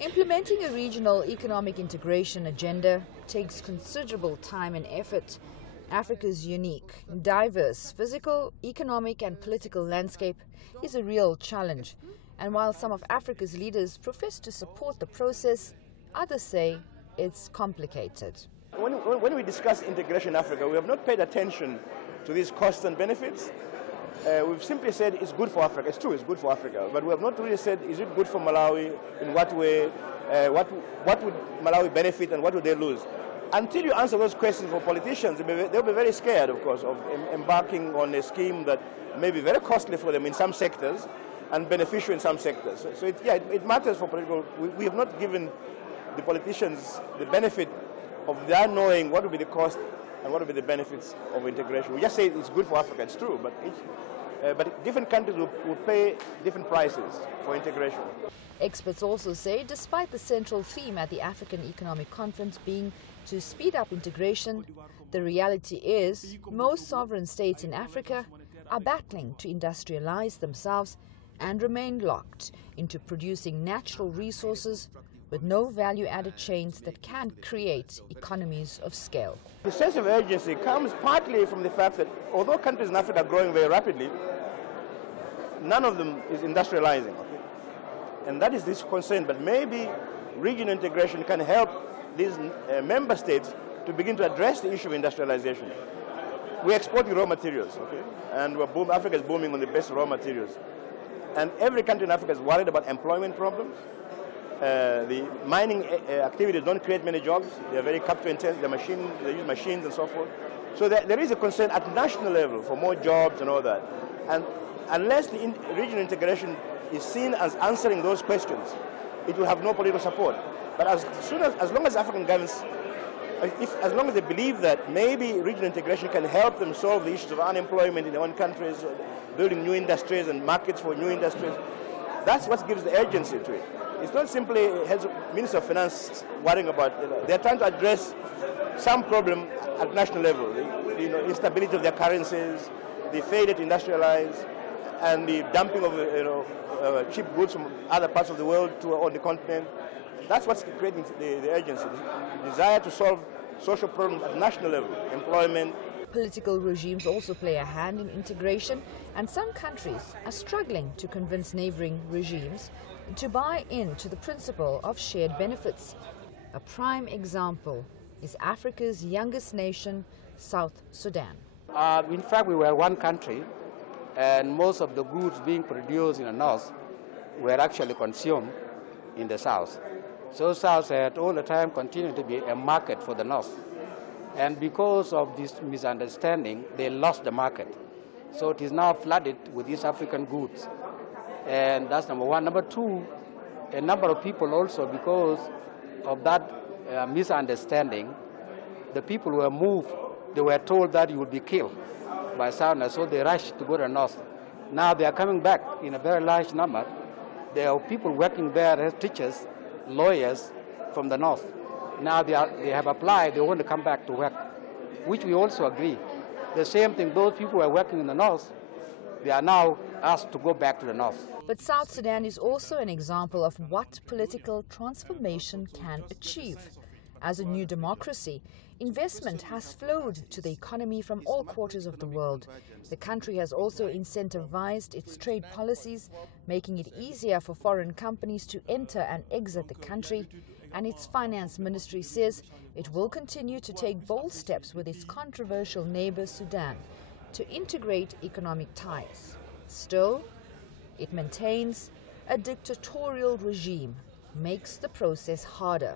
Implementing a regional economic integration agenda takes considerable time and effort. Africa's unique, diverse physical, economic and political landscape is a real challenge. And while some of Africa's leaders profess to support the process, others say it's complicated. When we discuss integration in Africa, we have not paid attention to these costs and benefits. We've simply said it's good for Africa. It's true, it's good for Africa. But we have not really said, is it good for Malawi? In what way? What would Malawi benefit and what would they lose? Until you answer those questions for politicians, they'll be very scared, of course, of embarking on a scheme that may be very costly for them in some sectors and beneficial in some sectors. So it matters for political. We have not given the politicians the benefit of their knowing what will be the cost and what will be the benefits of integration. We just say it's good for Africa, it's true, but different countries will pay different prices for integration. Experts also say despite the central theme at the African Economic Conference being to speed up integration, the reality is most sovereign states in Africa are battling to industrialize themselves and remain locked into producing natural resources with no value-added chains that can create economies of scale. The sense of urgency comes partly from the fact that although countries in Africa are growing very rapidly, none of them is industrializing. Okay? And that is this concern, but maybe regional integration can help these member states to begin to address the issue of industrialization. We export raw materials, okay? And Africa is booming on the best raw materials. And every country in Africa is worried about employment problems. The mining activities don't create many jobs. They are very capital intensive. They use machines and so forth. So there is a concern at national level for more jobs and all that. And unless the regional integration is seen as answering those questions, it will have no political support. But as long as African governments, as long as they believe that maybe regional integration can help them solve the issues of unemployment in their own countries, building new industries and markets for new industries, that's what gives the urgency to it. It's not simply Minister of Finance worrying about, they're trying to address some problem at national level, the instability of their currencies, the failure to industrialize, and the dumping of cheap goods from other parts of the world on the continent. That's what's creating the urgency, the desire to solve social problems at national level, employment. Political regimes also play a hand in integration, and some countries are struggling to convince neighboring regimes to buy into the principle of shared benefits. A prime example is Africa's youngest nation, South Sudan. In fact, we were one country, and most of the goods being produced in the north were actually consumed in the south. So South had all the time continued to be a market for the north. And because of this misunderstanding, they lost the market. So it is now flooded with these African goods. And that's number one. Number two, a number of people also, because of that misunderstanding, the people were moved. They were told that you would be killed by Southerners, so they rushed to go to the north. Now they are coming back in a very large number. There are people working there as teachers, lawyers from the north. Now they have applied, they want to come back to work, which we also agree. The same thing, those people who are working in the north, they are now asked to go back to the north. But South Sudan is also an example of what political transformation can achieve. As a new democracy, investment has flowed to the economy from all quarters of the world. The country has also incentivized its trade policies, making it easier for foreign companies to enter and exit the country. And its finance ministry says it will continue to take bold steps with its controversial neighbor Sudan to integrate economic ties. Still, it maintains a dictatorial regime makes the process harder.